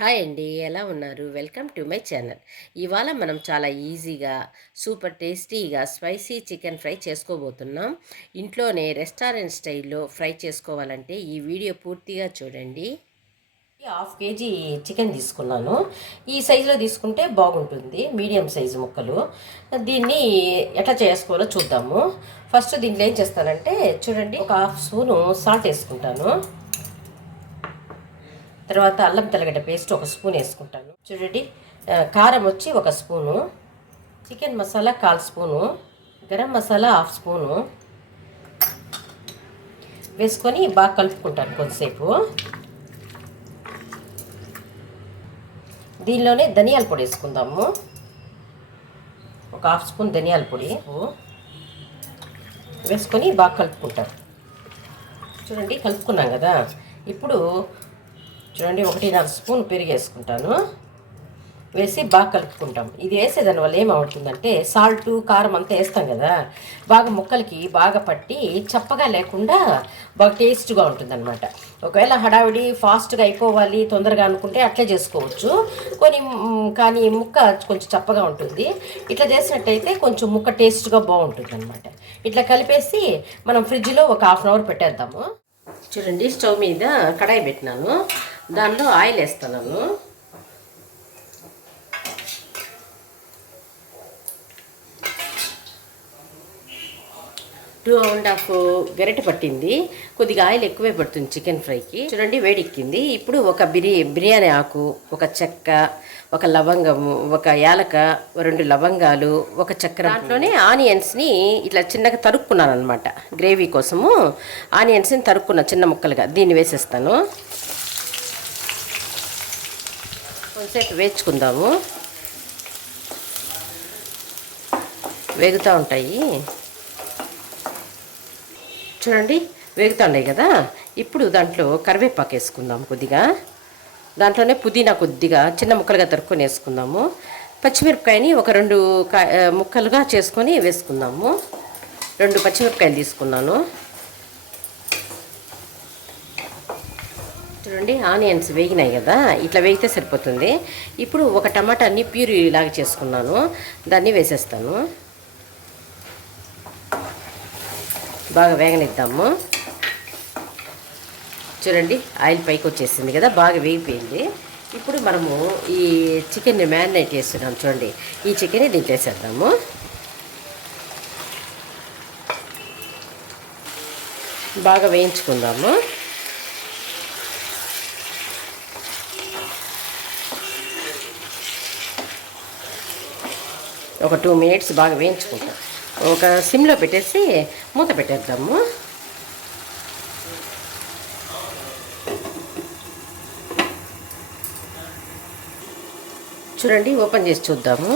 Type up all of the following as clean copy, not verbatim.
Hi అండి, ఎలా ఉన్నారు? Welcome to my channel. ఇవాళ మనం చాలా ఈజీగా సూపర్ టేస్టీగా స్పైసీ చికెన్ ఫ్రై చేసుకోబోతున్నాం. ఇంట్లోనే రెస్టారెంట్ స్టైల్లో ఫ్రై చేసుకోవాలంటే ఈ వీడియో పూర్తిగా చూడండి. హాఫ్ కేజీ చికెన్ తీసుకున్నాను. ఈ సైజులో తీసుకుంటే బాగుంటుంది, మీడియం సైజు ముక్కలు. దీన్ని ఎట్లా చేసుకోవాలో చూద్దాము. ఫస్ట్ దీంట్లో ఏం చేస్తానంటే చూడండి, ఒక హాఫ్ స్పూను సాల్ట్ వేసుకుంటాను. తర్వాత అల్లం తెల్లగడ్డ పేస్ట్ ఒక స్పూన్ వేసుకుంటాను. చూడండి, కారం వచ్చి ఒక spoon, chicken masala 1/4 spoon, garam masala half spoon వేసుకొని బాగా కలుపుకుంటాను కొంతసేపు. దీనిలోనే ధనియాల పొడి వేసుకుందాము. ఒక హాఫ్ స్పూన్ ధనియాల పొడి వేసుకొని బాగా కలుపుకుంటాను. చూడండి, కలుపుకున్నాం కదా. ఇప్పుడు చూడండి, 1.5 స్పూన్ పెరుగు వేసుకుంటాను. వేసి బాగా కలుపుకుంటాం. ఇది వేసేదాని వల్ల ఏమవుతుందంటే సాల్ట్ కారం అంతా వేస్తాం కదా, బాగా ముక్కలకి బాగా పట్టి చప్పగా లేకుండా బాగా టేస్ట్గా ఉంటుందన్నమాట. ఒకవేళ హడావిడి ఫాస్ట్గా అయిపోవాలి తొందరగా అనుకుంటే అట్లే చేసుకోవచ్చు. కానీ ముక్క కొంచెం చప్పగా ఉంటుంది. ఇట్లా చేసినట్టయితే కొంచెం ముక్క టేస్ట్గా బాగుంటుంది అనమాట. ఇట్లా కలిపేసి మనం ఫ్రిడ్జ్లో ఒక 1/2 అవర్ పెట్టేద్దాము. చూడండి, స్టవ్ మీద కడాయి పెట్టినాను. దానిలో ఆయిల్ వేస్తున్నాను. టూ అండ్ హాఫ్ గరిటె పట్టింది. కొద్దిగా ఆయిల్ ఎక్కువే పడుతుంది చికెన్ ఫ్రైకి. చూడండి, వేడెక్కింది. ఇప్పుడు ఒక బిర్యానీ ఆకు, ఒక చెక్క, ఒక లవంగము, ఒక యాలక, 2 లవంగాలు, ఒక చక్కెర. దాంట్లోనే ఆనియన్స్ని ఇట్లా చిన్నగా తరుక్కున్నాను అనమాట. గ్రేవీ కోసము ఆనియన్స్ని తరుక్కున్న చిన్న ముక్కలుగా దీన్ని వేసేస్తాను. కొంచెంసేపు వేయించుకుందాము, వేగుతూ ఉంటాయి. చూడండి, వేగుతున్నాయి కదా. ఇప్పుడు దాంట్లో కరివేపాకు వేసుకుందాం కొద్దిగా. దాంట్లోనే పుదీనా కొద్దిగా చిన్న ముక్కలుగా తరుక్కొని వేసుకుందాము. పచ్చిమిరపకాయని ఒక 2 ముక్కలుగా చేసుకొని వేసుకుందాము. 2 పచ్చిమిరపకాయలు తీసుకున్నాను. చూడండి, ఆనియన్స్ వేగినాయి కదా, ఇట్లా వేగితే సరిపోతుంది. ఇప్పుడు ఒక టమాటాని ప్యూరీ లాగా చేసుకున్నాను, దాన్ని వేసేస్తాను. బాగా వేగనిద్దాము. చూడండి, ఆయిల్ పైకి వచ్చేసింది కదా, బాగా వేగిపోయింది. ఇప్పుడు మనము ఈ చికెన్ని మ్యారినేట్ చేస్తున్నాం. చూడండి, ఈ చికెన్ని దీంట్లో వేసేద్దాము. బాగా వేయించుకుందాము. ఒక 2 మినిట్స్ బాగా వేయించుకుంటాం. ఒక సిమ్లో పెట్టేసి మూత పెట్టేద్దాము. చూడండి, ఓపెన్ చేసి చూద్దాము.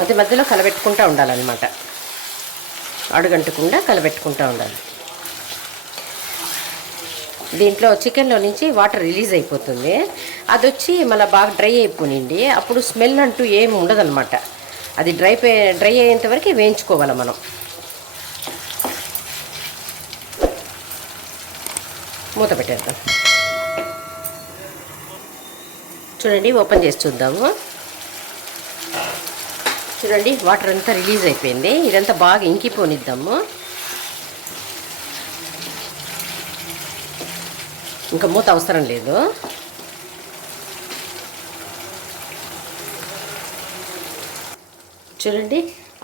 మధ్యలో కలబెట్టుకుంటూ ఉండాలన్నమాట. అడుగంటకుండా కలబెట్టుకుంటూ ఉండాలి. దీంట్లో చికెన్లో నుంచి వాటర్ రిలీజ్ అయిపోతుంది. అది వచ్చి మళ్ళీ బాగా డ్రై అయిపోయింది. అప్పుడు స్మెల్ అంటూ ఏమి ఉండదన్నమాట. అది డ్రై అయ్యేంత వరకు వేయించుకోవాలి మనం. మూత పెట్టేద్దాం. చూడండి, ఓపెన్ చేసి చూద్దాము. చూడండి, వాటర్ అంతా రిలీజ్ అయిపోయింది. ఇదంతా బాగా ఇంకిపోనిద్దాము. ఇంకా మూత అవసరం లేదు. చూడండి,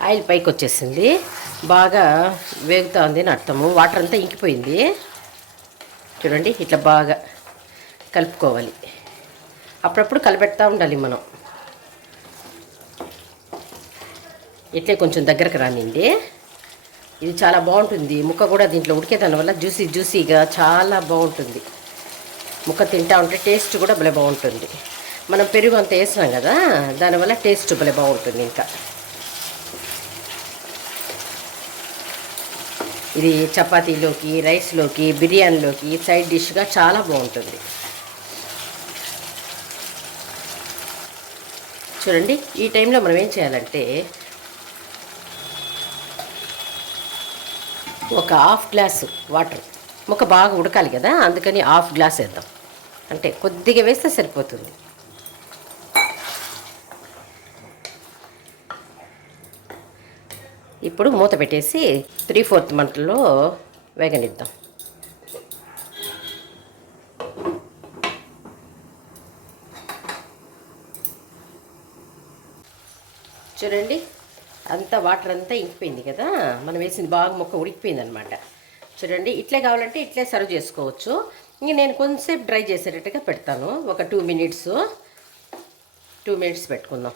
ఆయిల్ పైకి వచ్చేసింది, బాగా వేగుతూ ఉంది అని అర్థము. వాటర్ అంతా ఇంకిపోయింది. చూడండి, ఇట్లా బాగా కలుపుకోవాలి. అప్పుడప్పుడు కలిపెడతా ఉండాలి మనం. ఇట్లే కొంచెం దగ్గరకు రానిండి. ఇది చాలా బాగుంటుంది. ముక్క కూడా దీంట్లో ఉడికేదాని వల్ల జ్యూసీగా చాలా బాగుంటుంది. ముక్క తింటా ఉంటే టేస్ట్ కూడా భలే బాగుంటుంది. మనం పెరుగు అంతా వేసినాం కదా, దానివల్ల టేస్ట్ భలే బాగుంటుంది. ఇంకా ఇది చపాతీలోకి, రైస్లోకి, బిర్యానీలోకి సైడ్ డిష్గా చాలా బాగుంటుంది. చూడండి, ఈ టైంలో మనం ఏం చేయాలంటే ఒక 1/2 గ్లాసు వాటర్, ముక్క బాగా ఉడకాలి కదా, అందుకని 1/2 గ్లాస్ వేద్దాం. అంటే కొద్దిగా వేస్తే సరిపోతుంది. ఇప్పుడు మూత పెట్టేసి 3/4 మంటలో వేగనిద్దాం. చూడండి, అంతా వాటర్ అంతా ఇంకిపోయింది కదా, మనం వేసింది బాగా ముక్క ఉడికిపోయింది అనమాట. చూడండి, ఇట్లే కావాలంటే ఇట్లే సర్వ్ చేసుకోవచ్చు. ఇంక నేను కొంచెంసేపు డ్రై చేసేటట్టుగా పెడతాను. ఒక 2 మినిట్స్ పెట్టుకుందాం.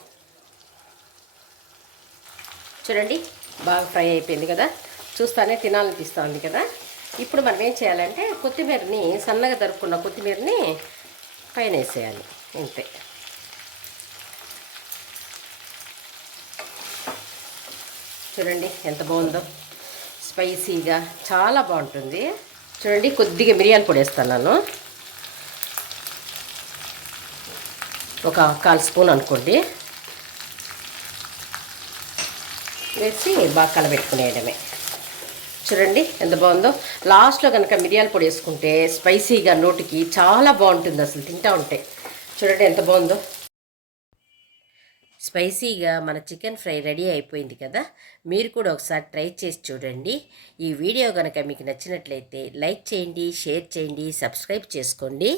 చూడండి, బాగా ఫ్రై అయిపోయింది కదా, చూస్తానే తినాలనిపిస్తుంది కదా. ఇప్పుడు మనం ఏం చేయాలంటే కొత్తిమీరని, సన్నగా తరుక్కున్న కొత్తిమీరని పైన వేసేయాలి, అంతే. చూడండి ఎంత బాగుందో, స్పైసీగా చాలా బాగుంటుంది. చూడండి, కొద్దిగా మిరియాల పొడి వేస్తున్నాను, ఒక 1/4 స్పూన్ అనుకోండి. వేసి బాగా కలబెట్టుకునేయడమే. చూడండి ఎంత బాగుందో. లాస్ట్లో కనుక మిరియాల పొడి వేసుకుంటే స్పైసీగా నోటికి చాలా బాగుంటుంది అసలు తింటా ఉంటే. చూడండి ఎంత బాగుందో. స్పైసీగా మన చికెన్ ఫ్రై రెడీ అయిపోయింది కదా. మీరు కూడా ఒకసారి ట్రై చేసి చూడండి. ఈ వీడియో కనుక మీకు నచ్చినట్లయితే లైక్ చేయండి, షేర్ చేయండి, సబ్స్క్రైబ్ చేసుకోండి.